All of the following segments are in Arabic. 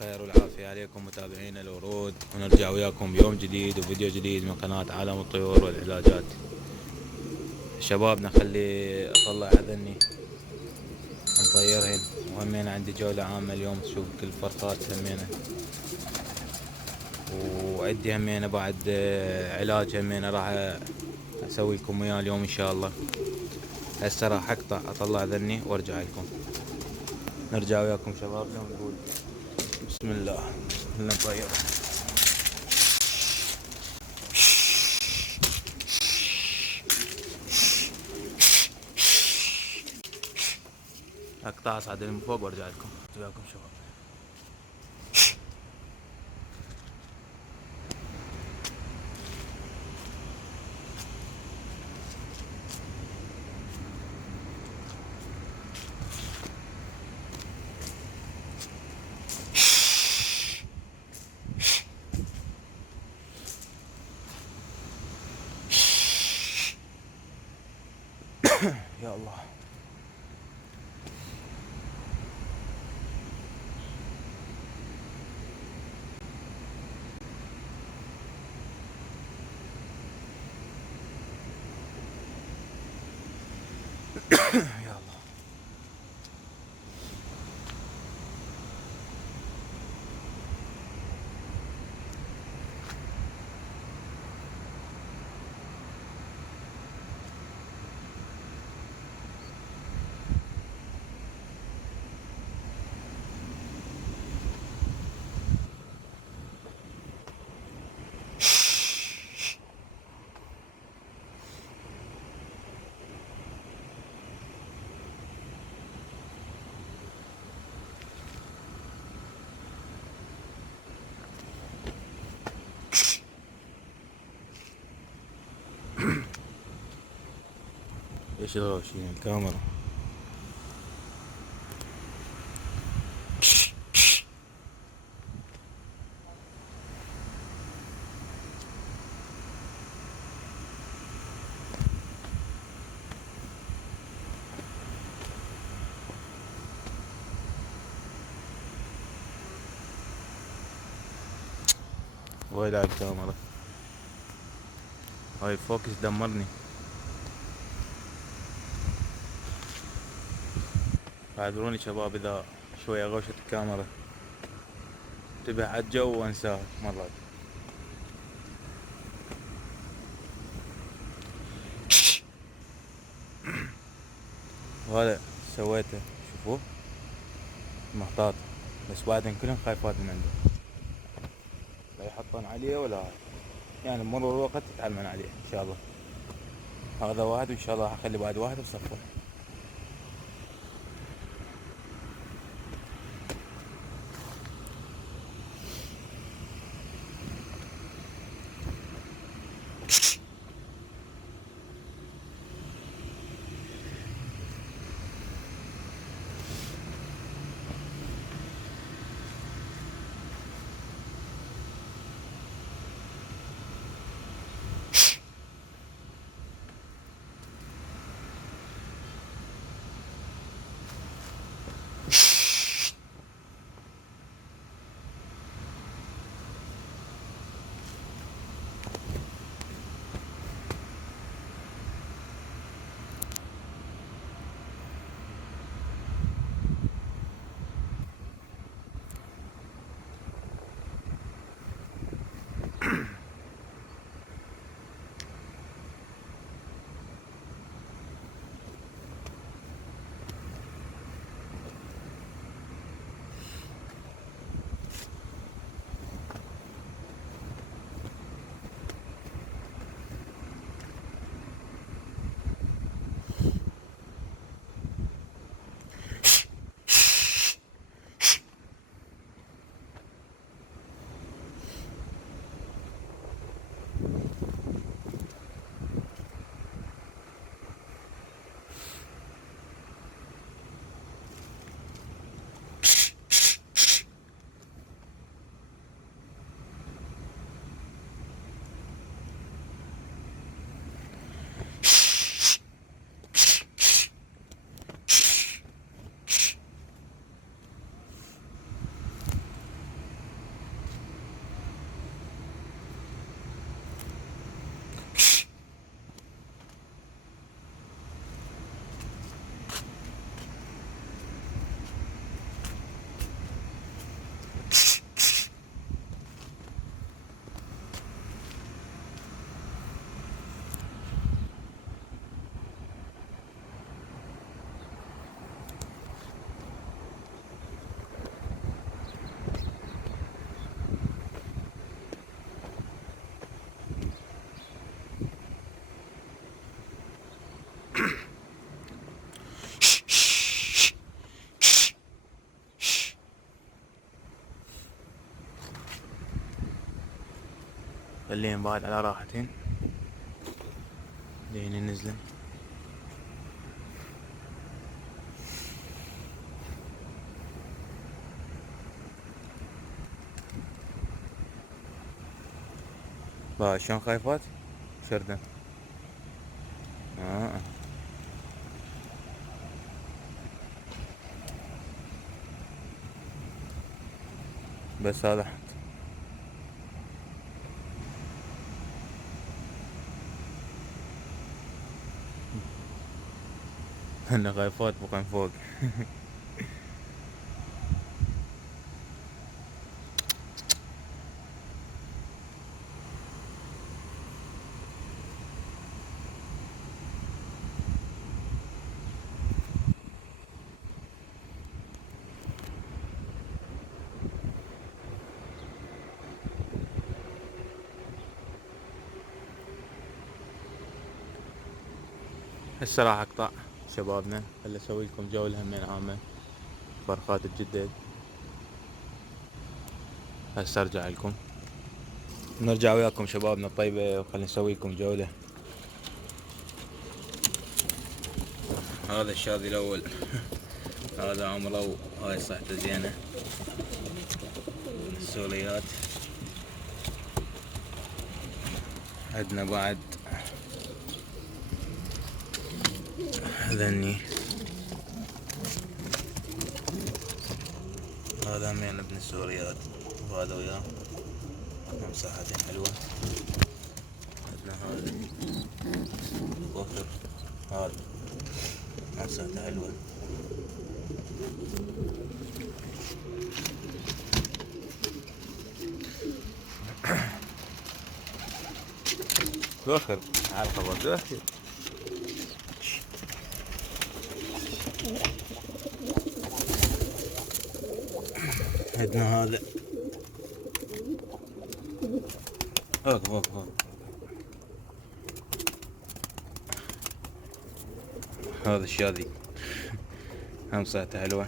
الخير والعافية عليكم متابعين الورود، ونرجع وياكم بيوم جديد وفيديو جديد من قناة عالم الطيور والعلاجات. شبابنا خلي أطلع أذني نطيرهن، وهمين عندي جولة عامة اليوم تشوف كل فرخات همينة، وعندي همينة بعد علاج همينة راح أسوي لكم إياه اليوم إن شاء الله. هسه راح أقطع أطلع ذني وأرجع لكم. نرجع وياكم شبابنا ونقول بسم الله. نطير. اقطع اصعد من فوق وارجع لكم وياكم شباب. يا الله. يا الله. ايش الغوشين الكاميرا. ويلع الكاميرا هاي فوكس دمرني. اعذروني شباب اذا شوية غوشة الكاميرا، انتبه على الجو وانساه مرات. وهذا سويته شوفوه محطاط، بس بعدين كلهم خايفات من عنده، لا يحطون عليه ولا يعني بمرور الوقت يتعلمون عليه ان شاء الله. هذا واحد وان شاء الله حخلي بعد واحد بصفه. خليهم بعد على راحتين لين ينزلن. با شلون خايفات شردن. بس هذا هن خايفات بقن فوق. هسه راح اقطع شبابنا، خل اسوي لكم جولة همين عامة فرخات الجدد. هسه ارجع لكم، نرجع وياكم شبابنا الطيبة وخلي نسوي لكم جولة. هذا الشاذي الاول هذا عمره وهاي صحته زينة. السوليات عندنا بعد ذني، هذا همين ابن السوريات وهذا وياه مساحته حلوة. عندنا هذا بكر، هذا مساحته حلوة. بكر على الخبر بكر. عندنا هذا وقف وقف وقف. هذا الشاذي هم صحته حلوة.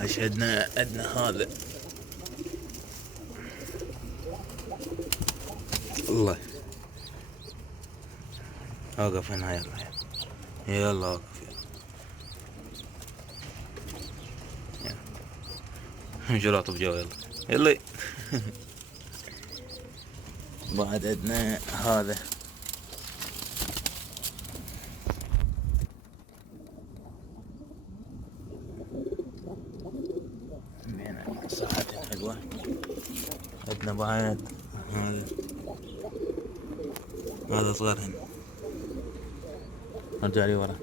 ايش عندنا هذا الله. وقف هنا يلا وقف جراط بجو يلا. بعد عندنا هذا صحته حلوة. عندنا بعد هذا صغير هنا. ارجع لي ورا.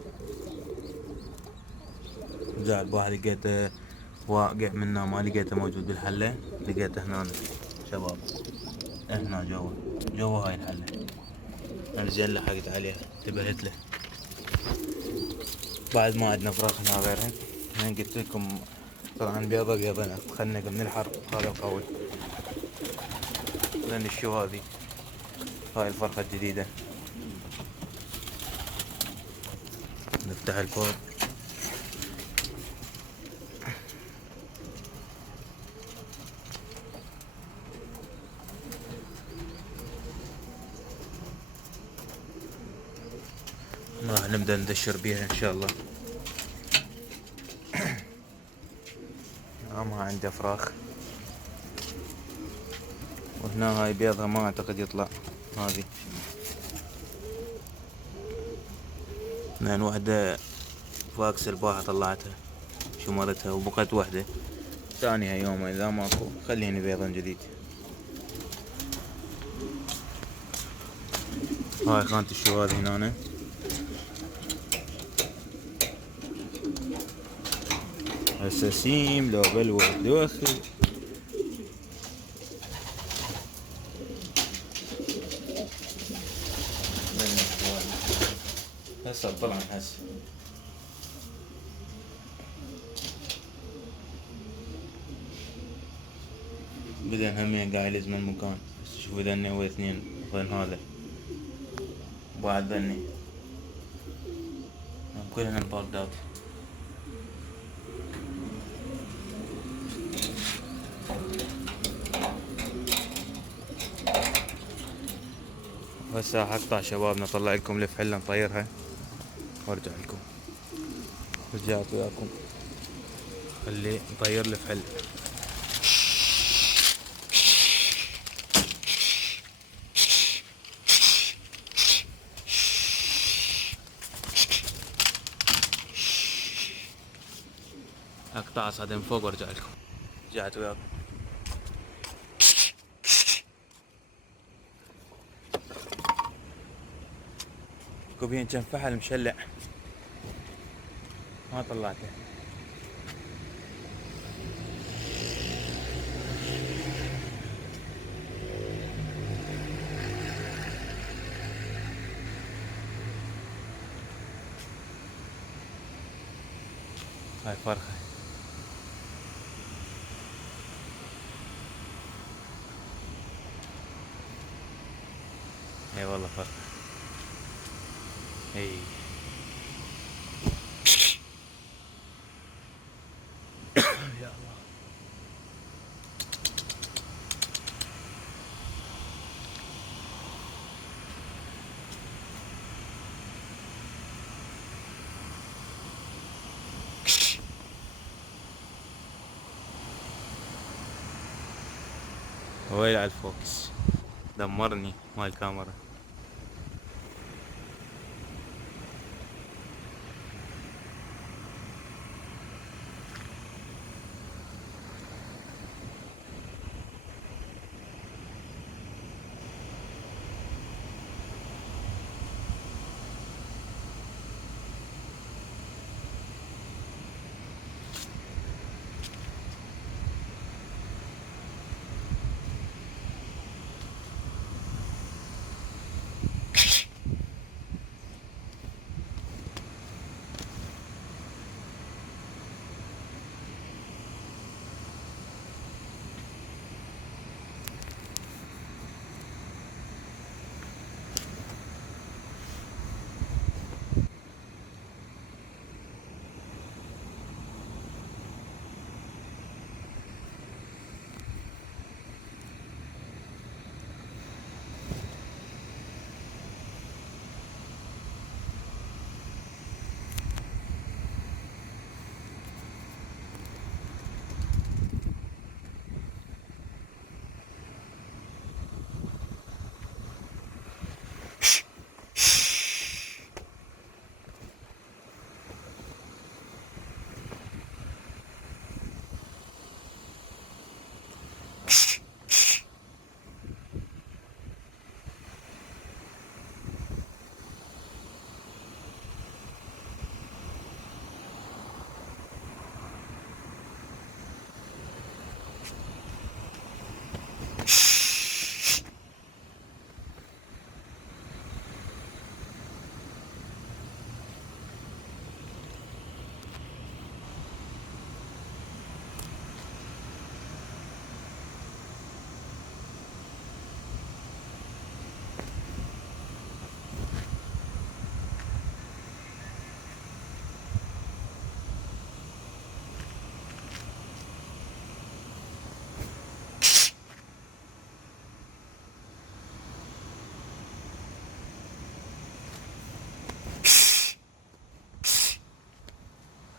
زعل واحد لقيته واقع منه ما لقيته موجود بالحلة، لقيته هنا شباب هنا جوا هاي الحلة. انا زين لحقت عليه انتبهت له. بعد ما عندنا فراخ هنا غيرهن. انا قلت لكم طبعا بيضة تخنق من الحر هذا القوي. لان الشو هذي هاي الفرخة الجديدة. نفتح الفور راح نبدأ ندشر بيها ان شاء الله. ما عنده فراخ. وهنا هاي بيضها ما اعتقد يطلع هذه، لان وحدة فاكس الباحة طلعتها شمرتها وبقت وحدة ثانيها يوم اذا ماكو خليني بيضا جديد. هاي خانة الشواذ هنا. حساسيم لو بلوة داخل. هسه طلع هسه بدن همين قاعد يلزم المكان. شوفوا ذني هو اثنين ظن هذا بعد ذني كلهن باردات. هسه راح اقطع شباب، نطلع لكم الفحلة نطيرها وارجع لكم. رجعت وياكم، خلي نطير الفحل. اقطع صدم فوق وارجع لكم. رجعت وياكم. كوبين كم فحل مشلع ما طلعته. هاي فرخة. اي والله فرخة. اي يا الله. ويلي على الفوكس، دمرني مال الكاميرا.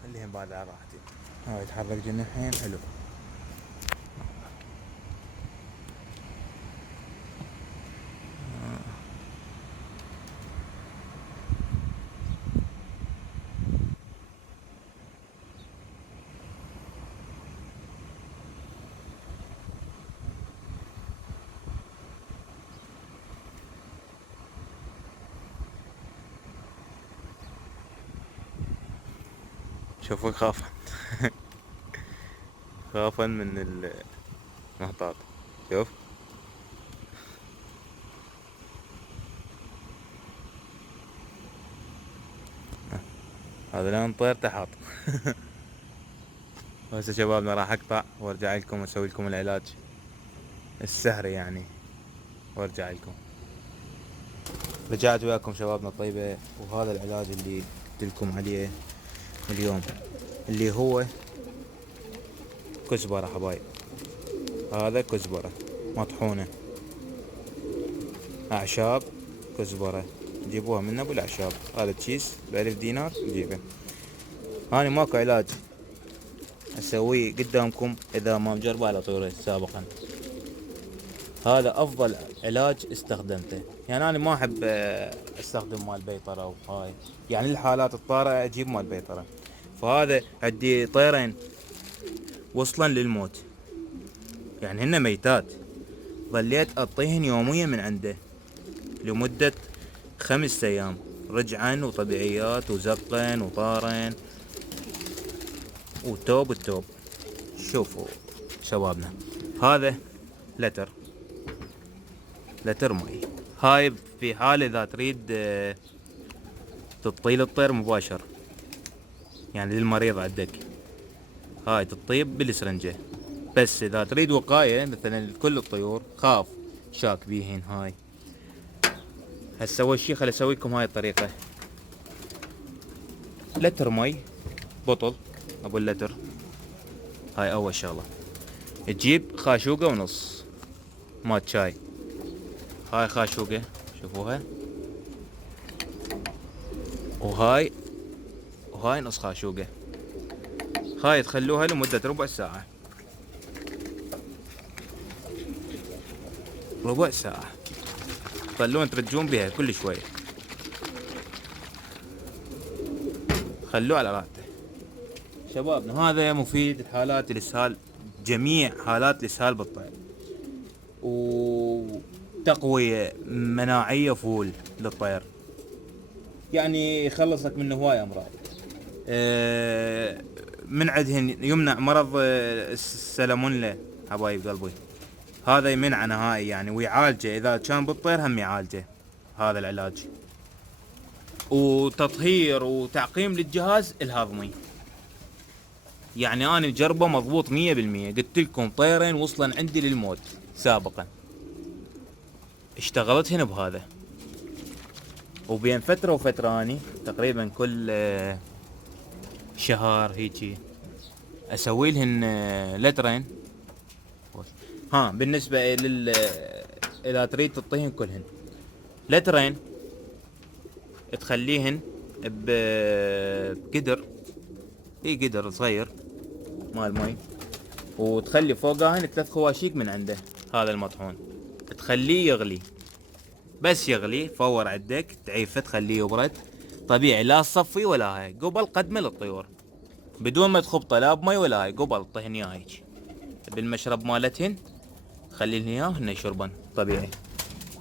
خليهم بعد على راحتي. هاي يتحرك جناحين حلو. شوفوا خافا خافا من المهطات. شوف هذا الان طير تحط. هسه شبابنا راح اقطع وارجع لكم واسوي لكم العلاج السهري يعني، وارجع لكم. رجعت وياكم شبابنا الطيبة، وهذا العلاج اللي قلت لكم عليه اليوم اللي هو كزبرة حبايب. هذا كزبرة مطحونة، أعشاب كزبرة تجيبوها من ابو الاعشاب. هذا تشيس ب1000 دينار نجيبه. هاني ماكو علاج اسويه قدامكم اذا ما مجربه على طيوري سابقا. هذا افضل علاج استخدمته. يعني انا ما احب استخدم مال بيطرة وهاي، يعني الحالات الطارئة اجيب مال بيطرة. فهذا عندي طيرين وصلا للموت، يعني هن ميتات، ظليت اطيهن يوميا من عنده لمدة 5 ايام رجعا وطبيعيات وزقن وطارن وتوب التوب. شوفوا شبابنا، هذا لتر مي. هاي في حال اذا تريد تطيل الطير مباشر، يعني للمريض عندك هاي تطيب بالسرنجة. بس اذا تريد وقاية مثلا لكل الطيور خاف شاك بيهن هاي، هسه اول شي خل اسويكم هاي الطريقة. لتر مي بطل ابو اللتر، هاي اول شغلة. تجيب خاشوقة ونص مال شاي، هاي خاشوقة شوفوها، وهاي نص خاشوقة. هاي تخلوها لمدة ربع ساعة، تخلون ترجون بها كل شوية، خلوه على راحته شبابنا. هذا مفيد لحالات الاسهال، جميع حالات الاسهال بالطير، وتقوية مناعية فول للطير، يعني يخلصك من هواي امراض. من عندهن يمنع مرض السلمونلا حبايب قلبي، هذا يمنع نهائي يعني، ويعالجه اذا كان بالطير هم يعالجه هذا العلاج. وتطهير وتعقيم للجهاز الهضمي، يعني انا مجربه مضبوط 100%. قلت لكم طيرين وصلا عندي للموت سابقا، اشتغلتهن بهذا. وبين فترة وفترة اني تقريبا كل شهر هيجي اسوي لهن لترين. بالنسبة اذا تريد تطيهن كلهن لترين، تخليهن بقدر، قدر صغير مال مي، وتخلي فوقهن 3 خواشيق من عنده هذا المطحون، تخليه يغلي، بس يغلي فور عندك تعيفه تخليه يبرد طبيعي، لا تصفي ولا هاي، قبل قدمه للطيور بدون ما تخبطه لا بمي ولا هاي، قبل طهن اياه هيك بالمشرب مالتهن، خلي لهن اياه هن يشربن طبيعي.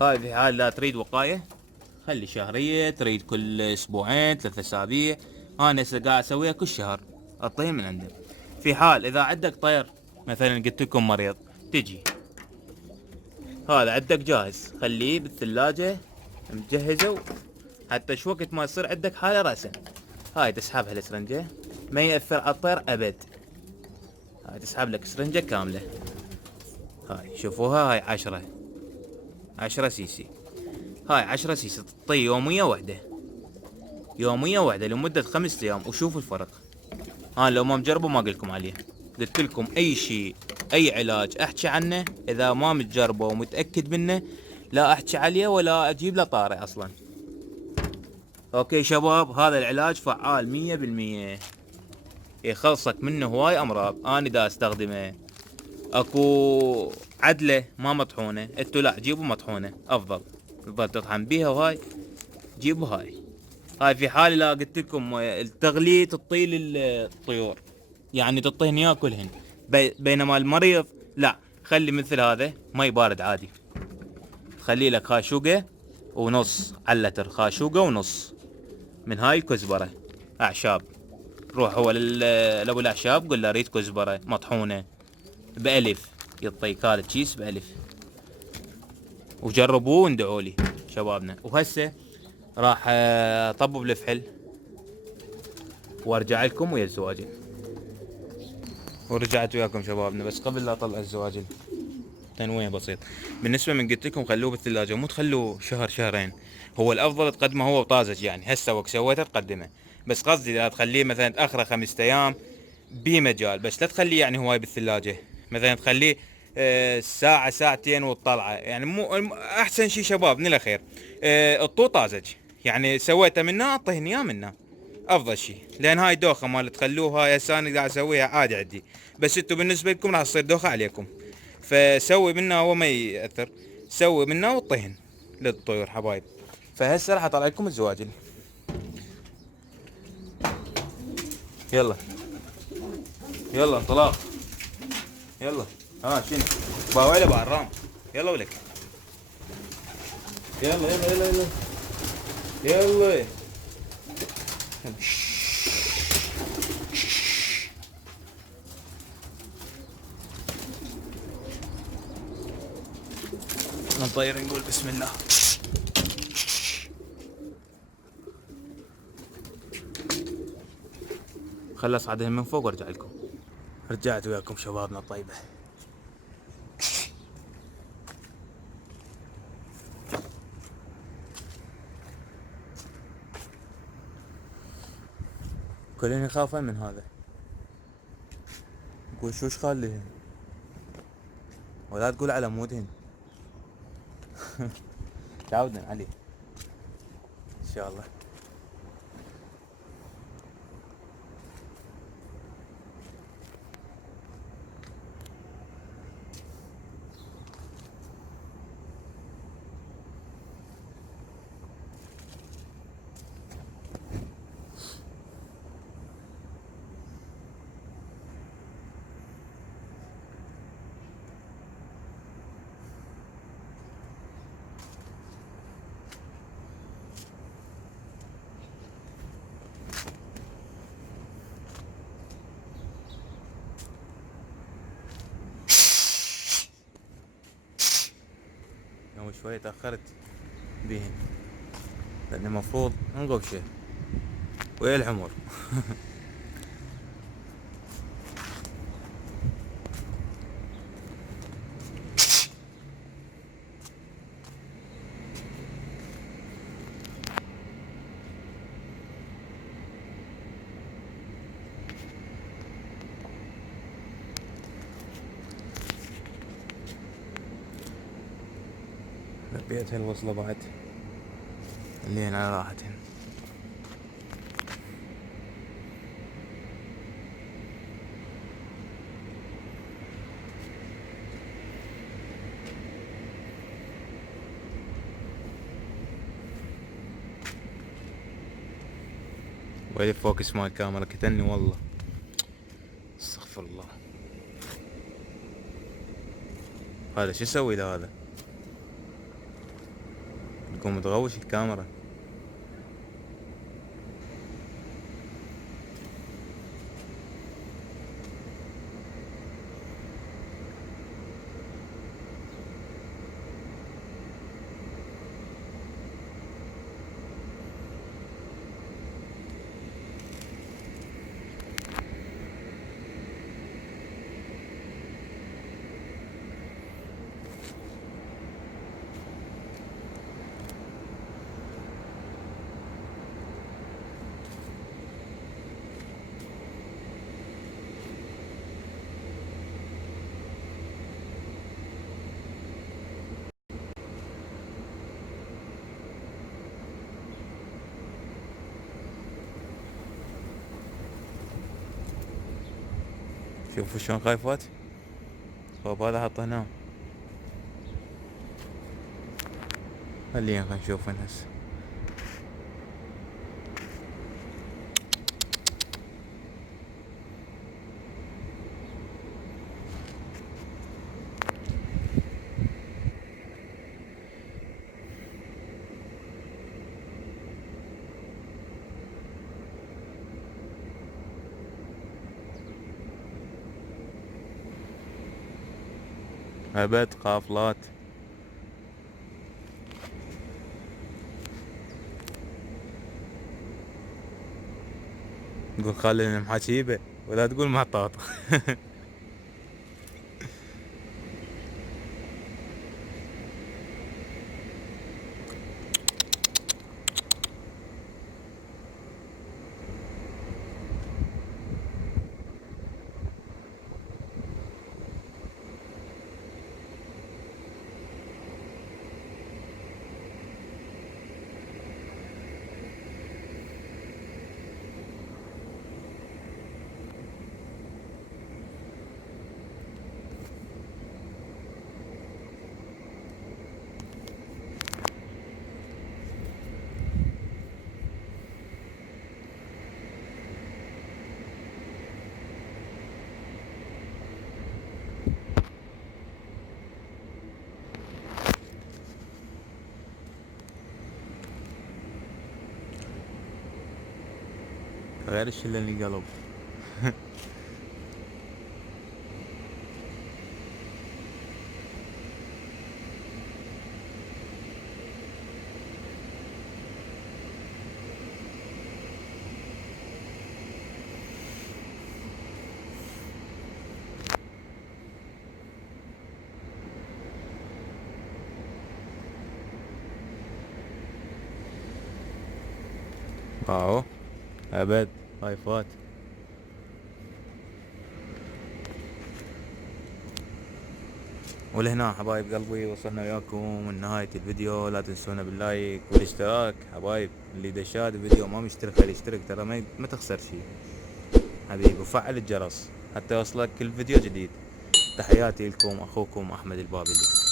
هاي في حال لا تريد وقاية خلي شهرية، تريد كل اسبوعين 3 اسابيع، انا هسه قاعد اسويها كل شهر اطيه من عنده. في حال اذا عندك طير مثلا قلت لكم مريض، تجي هذا عندك جاهز خليه بالثلاجة مجهزه، حتى شو وقت ما يصير عندك حالة رأسا هاي تسحبها السرنجة، ما يأثر على الطير ابد. هاي تسحب لك سرنجة كاملة، هاي شوفوها، هاي 10 سيسي، هاي 10 سيسي تطي يومية واحدة لمدة 5 ايام، وشوفوا الفرق. لو ما مجربوا ما اقولكم عليه. قلت لكم اي شيء اي علاج احكي عنه اذا ما متجربه ومتأكد منه لا احكي عليه ولا اجيب له طارئ اصلا. اوكي شباب، هذا العلاج فعال 100%، يخلصك منه هواي امراض. انا دا استخدمه. اكو عدلة ما مطحونة، انتو لا جيبوا مطحونة افضل، تظل تطحن بيها، وهاي جيبوا هاي في حال لا قلت لكم التغلية تطيل الطيور، يعني تطيهن ياكلهن، بينما المريض لا، خلي مثل هذا مي بارد عادي، خلي لك خاشوقة ونص على اللتر، خاشوقة ونص من هاي الكزبرة اعشاب. روح هو لابو الاعشاب قل له اريد كزبرة مطحونة ب1000، يعطي كالة كيس ب1000، وجربوه واندعوا لي شبابنا. وهسه راح اطبب الفحل وارجع لكم ويا الزواجل. ورجعت وياكم شبابنا، بس قبل لا اطلع الزواجل تنويه بسيط. بالنسبه من قلت لكم خلوه بالثلاجه، مو تخلوه شهر شهرين، هو الافضل تقدمه هو طازج، يعني هسه وقت سويته تقدمه، بس قصدي لا تخليه مثلا تاخره 5 ايام بمجال، بس لا تخليه يعني هواي بالثلاجه، مثلا تخليه ساعة ساعتين والطلعة، يعني مو احسن شي شباب من الاخير. الطو طازج، يعني سويته منه طهني اياه منه افضل شي، لان هاي دوخة مال تخلوها. يا ساني قاعد اسويها عادي عندي، بس انتو بالنسبة لكم راح تصير دوخة عليكم. فسوي منه هو ما يأثر، سوي منه والطهن للطيور حبايب. فهسه راح اطلع لكم الزواجل. يلا يلا انطلاق. يلا ها شنو باويله بعرام. يلا ولك. يلا يلا يلا يلا يلا. نطير نقول بسم الله. خل اصعدهم من فوق وارجع لكم. رجعت وياكم شبابنا الطيبة. كلنا يخافون من هذا. يقول شوش خالهن ولا تقول على مودهن. تعودنا عليه ان شاء الله. يوم شوي تأخرت بيهن لأن المفروض انقوشه ويا العمر. لبيت هالوصلة بعد اللي هنا راحتين. ويلي فوكس مال الكاميرا كتني والله. استغفر الله. هذا شو يسوي له هذا؟ تقوم تغوش الكاميرا. شوفوا شلون خايفات. طب هذا حطيناه. خلينا نشوف هسه. أبد قافلات. نقول خلينا محاسيبه ولا تقول محطاطة. غير الشلة القلب. اهو ابد هاي فات. ولهنا حبايب قلبي وصلنا وياكم من نهاية الفيديو. لا تنسونا باللايك والاشتراك حبايب. اللي دشاد الفيديو ما مشترك خليه يشترك، ترى ما تخسر شي حبيبي، وفعل الجرس حتى يوصلك كل فيديو جديد. تحياتي لكم، اخوكم احمد البابلي.